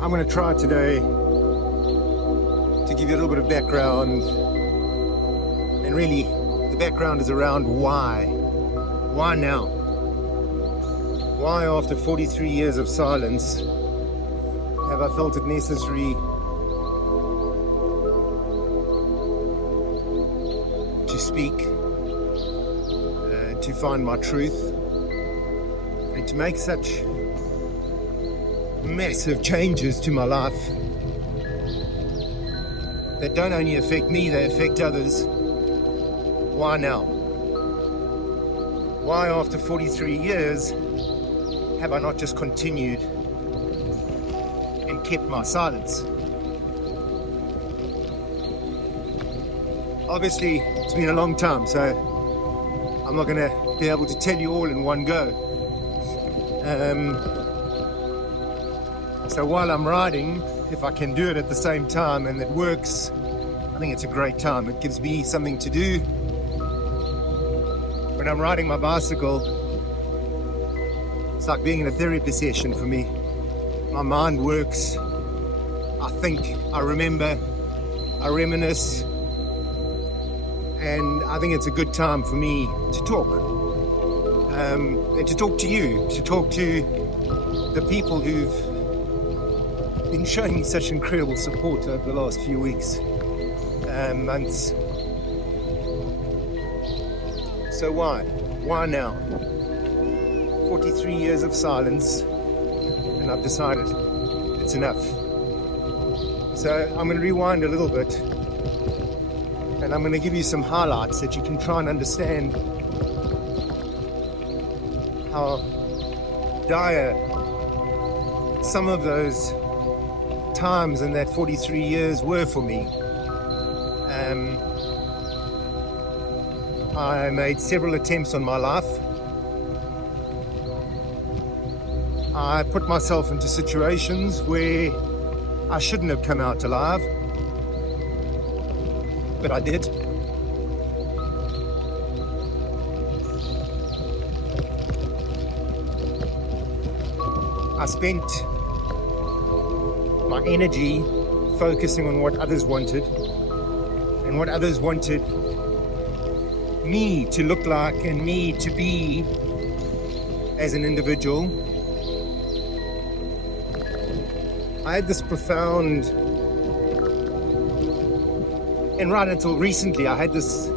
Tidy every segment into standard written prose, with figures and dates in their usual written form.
I'm going to try today to give you a little bit of background, and really the background is around why. Why now? Why after 43 years of silence have I felt it necessary to speak, to find my truth, and to make such massive changes to my life that don't only affect me, they affect others. Why now? Why after 43 years have I not just continued and kept my silence? Obviously, it's been a long time, so I'm not going to be able to tell you all in one go. So while I'm writing, if I can do it at the same time and it works, I think it's a great time. It gives me something to do. When I'm riding my bicycle, it's like being in a therapy session for me. My mind works. I think, I remember, I reminisce. And I think it's a good time for me to talk. And to talk to you, to talk to the people who've been showing me such incredible support over the last few weeks, months. So why? Why now? 43 years of silence, and I've decided it's enough. So I'm going to rewind a little bit, and I'm going to give you some highlights that you can try and understand how dire some of those times in that 43 years were for me. I made several attempts on my life. I put myself into situations where I shouldn't have come out alive, but I did. I spent my energy focusing on what others wanted, and what others wanted me to look like and me to be as an individual. I had this profound, and right until recently, I had this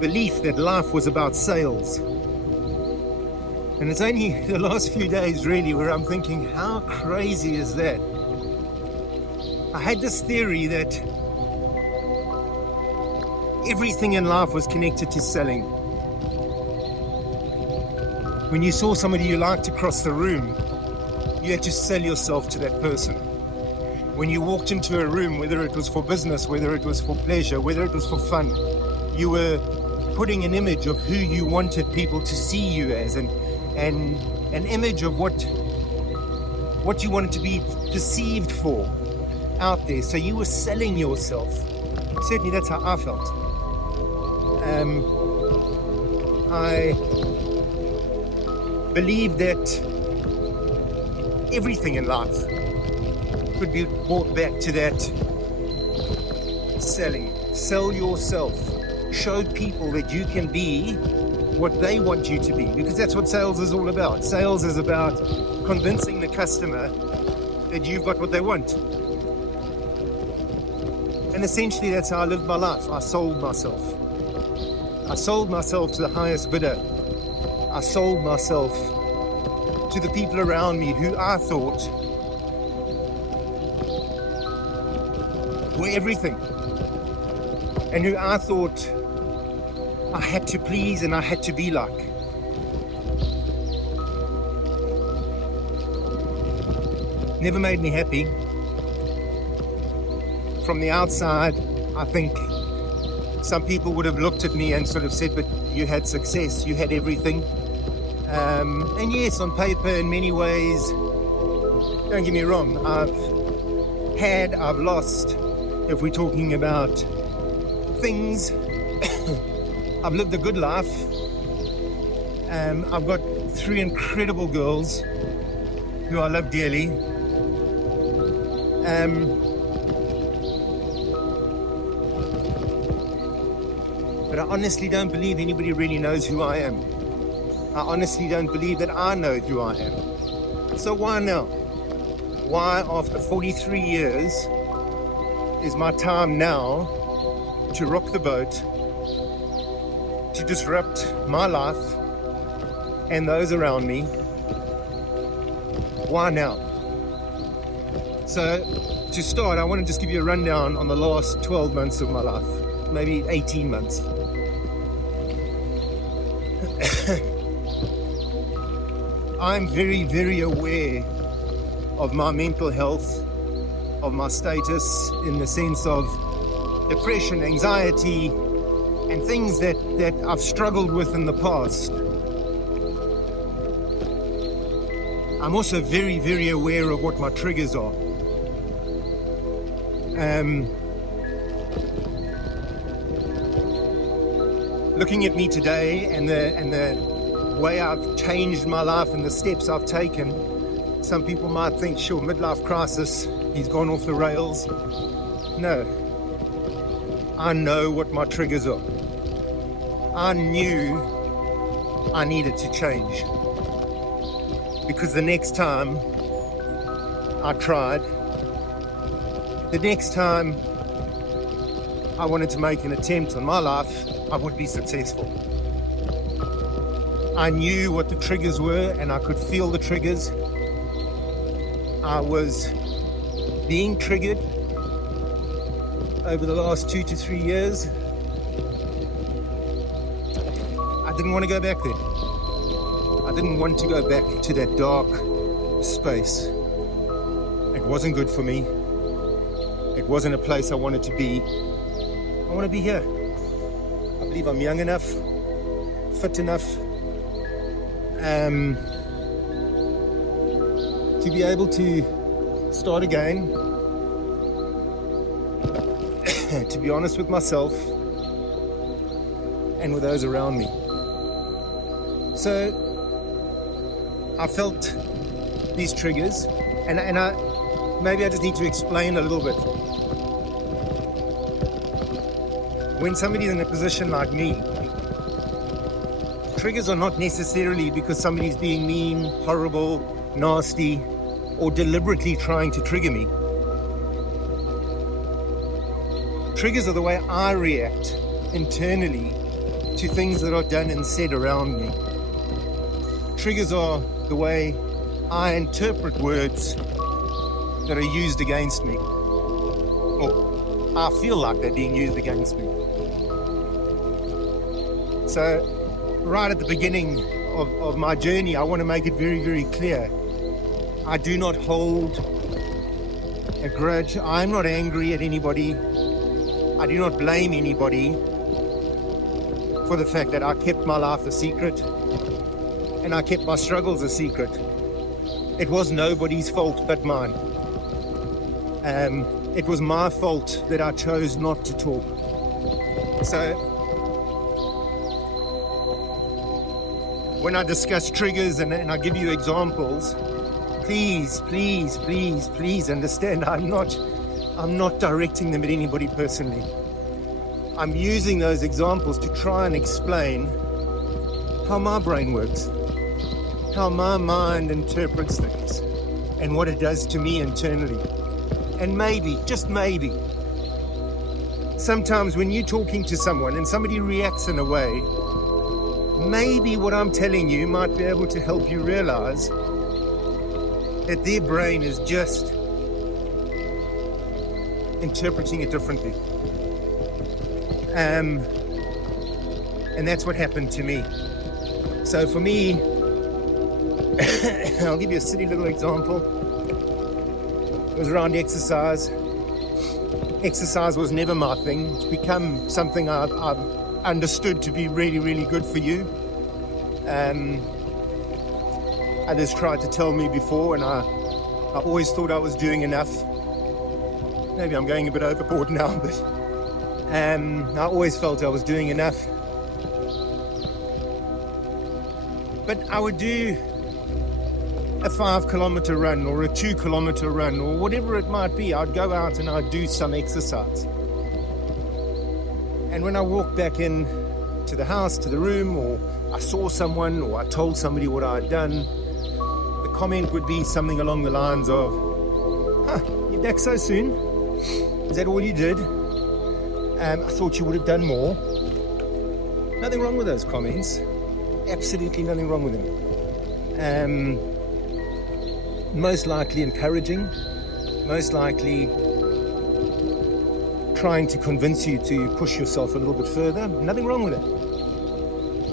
belief that life was about sales. And it's only the last few days really where I'm thinking, how crazy is that? I had this theory that everything in life was connected to selling. When you saw somebody you liked across the room, you had to sell yourself to that person. When you walked into a room, whether it was for business, whether it was for pleasure, whether it was for fun, you were putting an image of who you wanted people to see you as, and an image of what you wanted to be perceived for out there. So you were selling yourself. Certainly that's how I felt. I believe that everything in life could be brought back to that selling. Sell yourself. Show people that you can be what they want you to be, because that's what sales is all about. Sales is about convincing the customer that you've got what they want. And essentially that's how I lived my life. I sold myself. I sold myself to the highest bidder. I sold myself to the people around me who I thought were everything, and who I thought I had to please and I had to be like. Never made me happy. From the outside, I think some people would have looked at me and sort of said, but you had success, you had everything. And yes, on paper, in many ways, don't get me wrong, I've lost, if we're talking about things. I've lived a good life. I've got 3 incredible girls who I love dearly. But I honestly don't believe anybody really knows who I am. I honestly don't believe that I know who I am. So why now? Why, after 43 years, is my time now to rock the boat, to disrupt my life and those around me? Why now? So, to start, I want to just give you a rundown on the last 12 months of my life, maybe 18 months. I'm very, very aware of my mental health, of my status in the sense of depression, anxiety, and things that I've struggled with in the past. I'm also very, very aware of what my triggers are. Looking at me today and the way I've changed my life and the steps I've taken, some people might think, sure, midlife crisis, he's gone off the rails. No. I know what my triggers are. I knew I needed to change. Because the next time I tried, the next time I wanted to make an attempt on my life, I would be successful. I knew what the triggers were and I could feel the triggers. I was being triggered over the last 2 to 3 years. I didn't want to go back there. I didn't want to go back to that dark space. It wasn't good for me. It wasn't a place I wanted to be. I want to be here. I believe I'm young enough, fit enough, to be able to start again, to be honest with myself and with those around me. So I felt these triggers, and maybe I just need to explain a little bit. When somebody's in a position like me, triggers are not necessarily because somebody's being mean, horrible, nasty, or deliberately trying to trigger me. Triggers are the way I react internally to things that are done and said around me. Triggers are the way I interpret words that are used against me, or I feel like they're being used against me. So, right at the beginning of my journey, I want to make it very, very clear. I do not hold a grudge. I'm not angry at anybody. I do not blame anybody for the fact that I kept my life a secret and I kept my struggles a secret. It was nobody's fault but mine. It was my fault that I chose not to talk. So, when I discuss triggers and I give you examples, please, please, please, please understand I'm not directing them at anybody personally. I'm using those examples to try and explain how my brain works, how my mind interprets things, and what it does to me internally. And maybe, just maybe, sometimes when you're talking to someone and somebody reacts in a way, maybe what I'm telling you might be able to help you realize that their brain is just interpreting it differently. And that's what happened to me. So for me, I'll give you a silly little example. It was around exercise. Exercise was never my thing. It's become something I've understood to be really, really good for you. Others tried to tell me before, and I always thought I was doing enough. Maybe I'm going a bit overboard now, but I always felt I was doing enough. But I would do a 5-kilometer run or a 2-kilometer run or whatever it might be. I'd go out and I'd do some exercise. And when I walked back in to the house, to the room, or I saw someone or I told somebody what I'd done, the comment would be something along the lines of, you're back so soon? Is that all you did? I thought you would have done more. Nothing wrong with those comments. Absolutely nothing wrong with them. Most likely encouraging, most likely trying to convince you to push yourself a little bit further. Nothing wrong with it.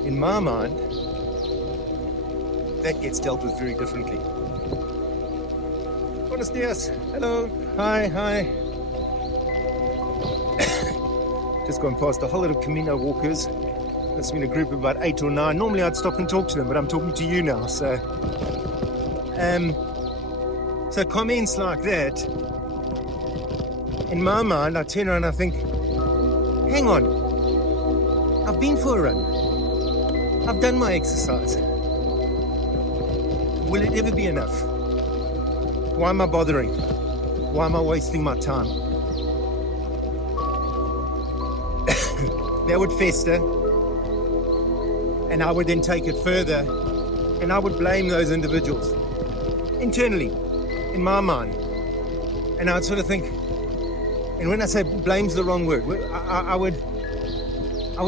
In my mind, that gets dealt with very differently. Buenos dias. Hello. Hi. Just gone past a whole lot of Camino walkers. It's been a group of about 8 or 9. Normally I'd stop and talk to them, but I'm talking to you now. So comments like that, in my mind, I turn around and I think, hang on, I've been for a run. I've done my exercise. Will it ever be enough? Why am I bothering? Why am I wasting my time? That would fester, and I would then take it further, and I would blame those individuals internally, in my mind. And I'd sort of think, and when I say blame's the wrong word, I would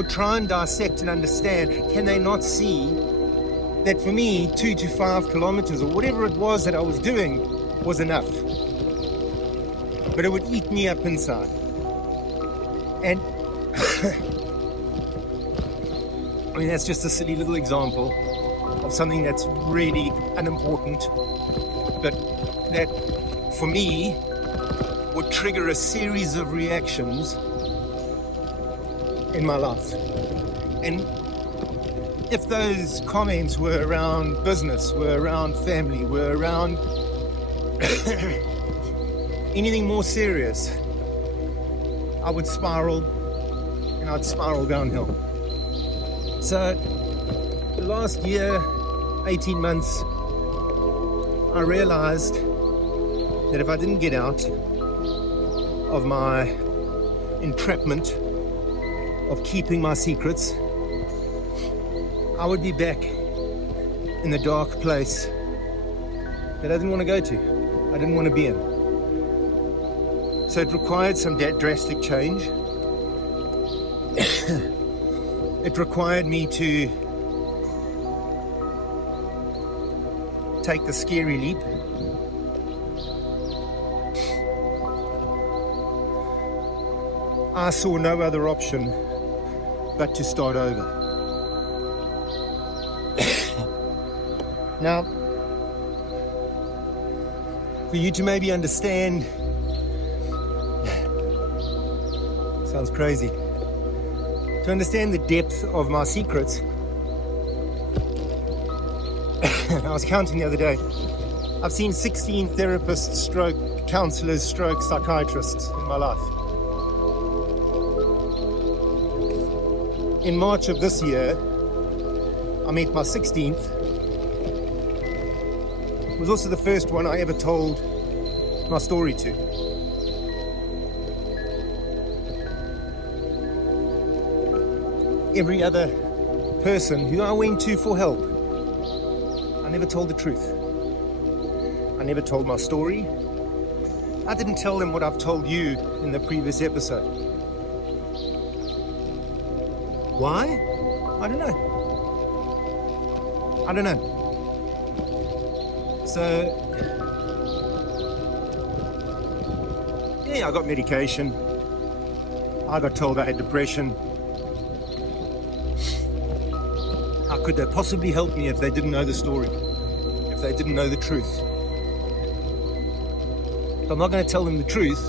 try and dissect and understand, can they not see that for me, 2 to 5 kilometers or whatever it was that I was doing was enough? But it would eat me up inside. And I mean, that's just a silly little example of something that's really unimportant, but that for me would trigger a series of reactions in my life. And if those comments were around business, were around family, were around anything more serious, I would spiral, and I'd spiral downhill. So the last year, 18 months, I realized that if I didn't get out of my entrapment of keeping my secrets, I would be back in the dark place that I didn't want to go to, I didn't want to be in. So it required some drastic change. It required me to take the scary leap. I saw no other option but to start over. Now, for you to maybe understand, sounds crazy, to understand the depth of my secrets, I was counting the other day, I've seen 16 therapists, stroke counselors, stroke psychiatrists in my life. In March of this year, I met my 16th. It was also the first one I ever told my story to. Every other person who I went to for help, I never told the truth. I never told my story. I didn't tell them what I've told you in the previous episode. Why? I don't know. So, yeah, I got medication. I got told I had depression. How could they possibly help me if they didn't know the story? If they didn't know the truth? If I'm not going to tell them the truth,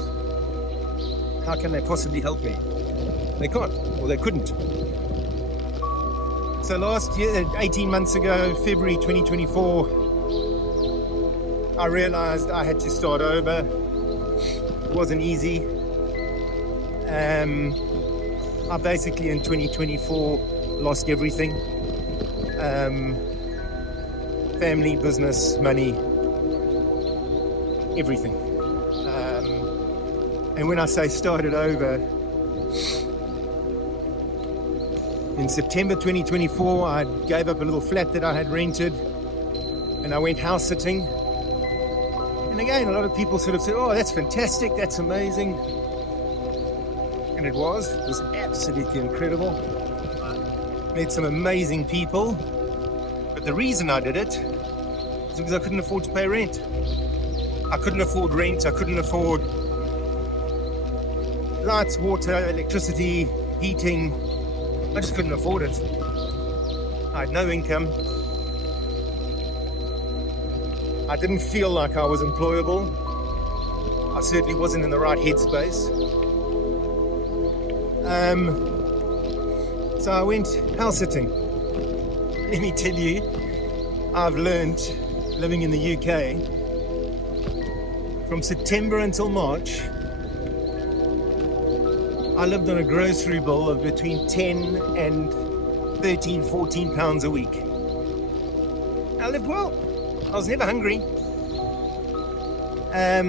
how can they possibly help me? They can't, or they couldn't. So last year, 18 months ago, February 2024, I realized I had to start over. It wasn't easy. I basically in 2024 lost everything. family, business, money, everything. And when I say started over, in September 2024, I gave up a little flat that I had rented and I went house sitting. And again, a lot of people sort of said, oh, that's fantastic, that's amazing. And it was absolutely incredible. Met some amazing people. But the reason I did it is because I couldn't afford to pay rent. I couldn't afford rent, I couldn't afford lights, water, electricity, heating. I just couldn't afford it. I had no income. I didn't feel like I was employable. I certainly wasn't in the right headspace. So I went house sitting. Let me tell you, I've learned living in the UK, from September until March, I lived on a grocery bill of between 10 and 13, 14 pounds a week. I lived well. I was never hungry. I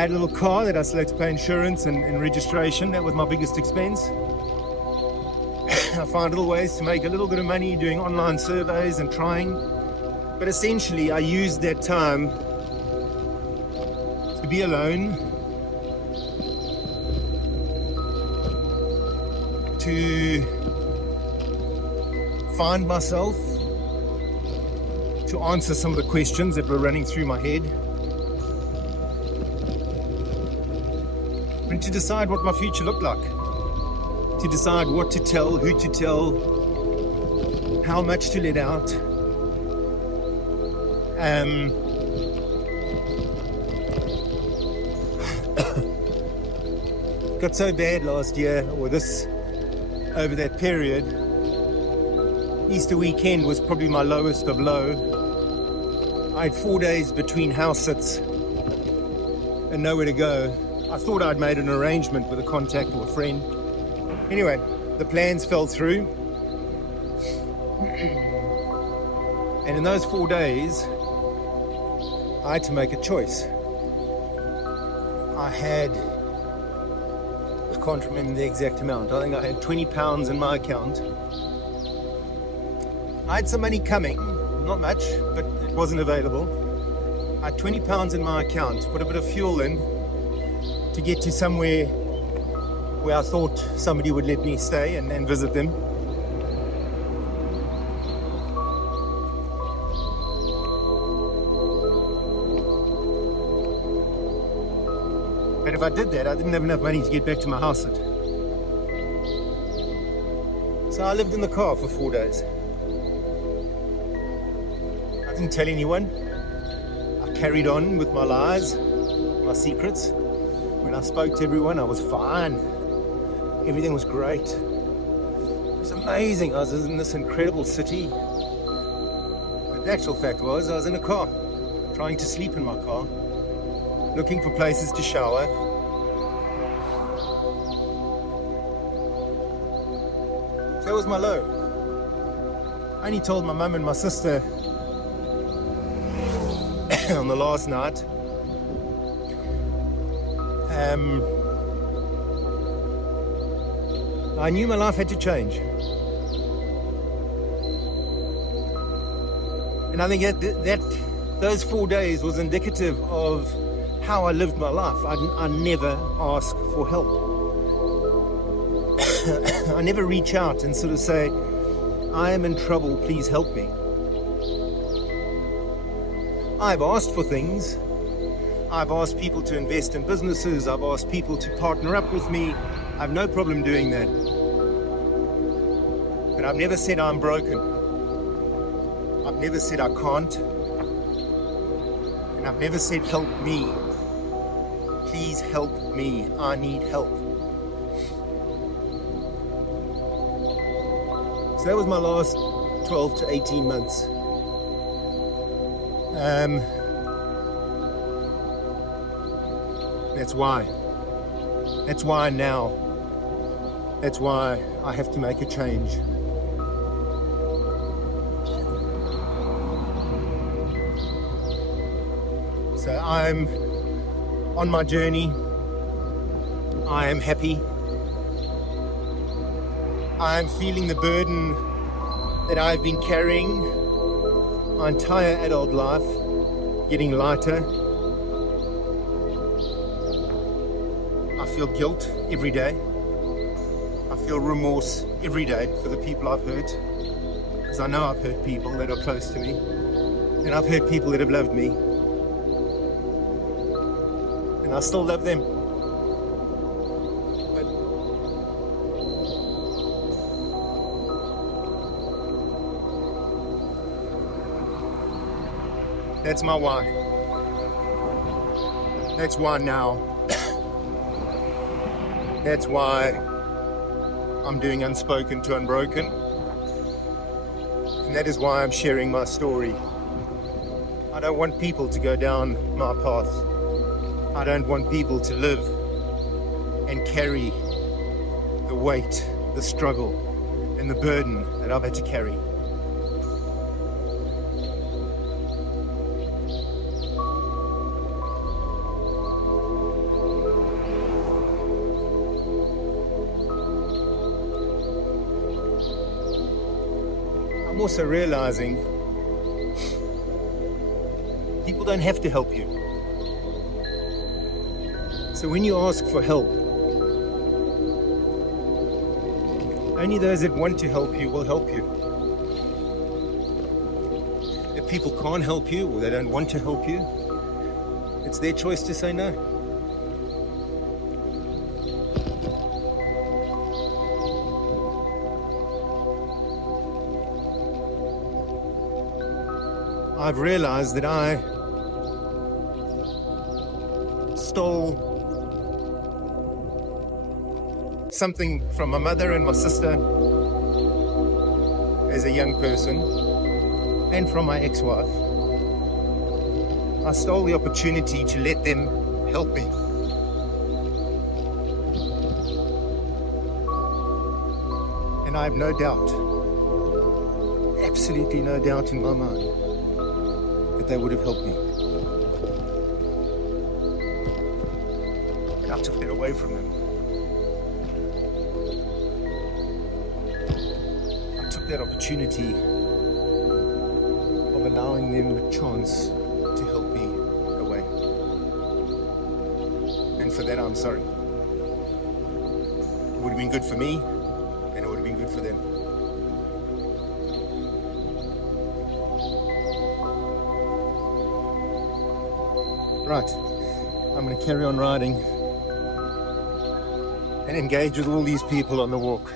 had a little car that I still had to pay insurance and registration. That was my biggest expense. I found little ways to make a little bit of money doing online surveys and trying. But essentially, I used that time to be alone, to find myself, to answer some of the questions that were running through my head, and to decide what my future looked like, to decide what to tell, who to tell, how much to let out. Got so bad last year, or over that period. Easter weekend was probably my lowest of low. I had 4 days between house sits and nowhere to go. I thought I'd made an arrangement with a contact or a friend. Anyway, the plans fell through. And in those 4 days, I had to make a choice. I can't remember the exact amount. I think I had £20 in my account. I had some money coming, not much, but it wasn't available. I had £20 in my account, put a bit of fuel in to get to somewhere where I thought somebody would let me stay and visit them. But if I did that, I didn't have enough money to get back to my house. So I lived in the car for 4 days. I didn't tell anyone. I carried on with my lies, my secrets. When I spoke to everyone, I was fine. Everything was great. It was amazing. I was in this incredible city. But the actual fact was, I was in a car, trying to sleep in my car, looking for places to shower. So that was my low. I only told my mum and my sister on the last night. I knew my life had to change. And I think that those 4 days was indicative of how I lived my life. I never ask for help. I never reach out and sort of say, I am in trouble, please help me. I've asked for things. I've asked people to invest in businesses. I've asked people to partner up with me. I have no problem doing that. But I've never said I'm broken. I've never said I can't. And I've never said help me. Please help me. I need help. So that was my last 12 to 18 months. That's why. That's why now. That's why I have to make a change. I'm on my journey. I am happy. I am feeling the burden that I've been carrying my entire adult life getting lighter. I feel guilt every day. I feel remorse every day for the people I've hurt, because I know I've hurt people that are close to me, and I've hurt people that have loved me, and I still love them. But that's my why. That's why now. That's why I'm doing Unspoken to Unbroken. And that is why I'm sharing my story. I don't want people to go down my path. I don't want people to live and carry the weight, the struggle, and the burden that I've had to carry. I'm also realizing people don't have to help you. So when you ask for help, only those that want to help you will help you. If people can't help you or they don't want to help you, it's their choice to say no. I've realized that I stole something from my mother and my sister as a young person, and from my ex-wife. I stole the opportunity to let them help me. And I have no doubt, absolutely no doubt in my mind, that they would have helped me. And I took that away from them. I took that opportunity of allowing them the chance to help me away. And for that, I'm sorry. It would have been good for me, and it would have been good for them. Right, I'm going to carry on riding and engage with all these people on the walk.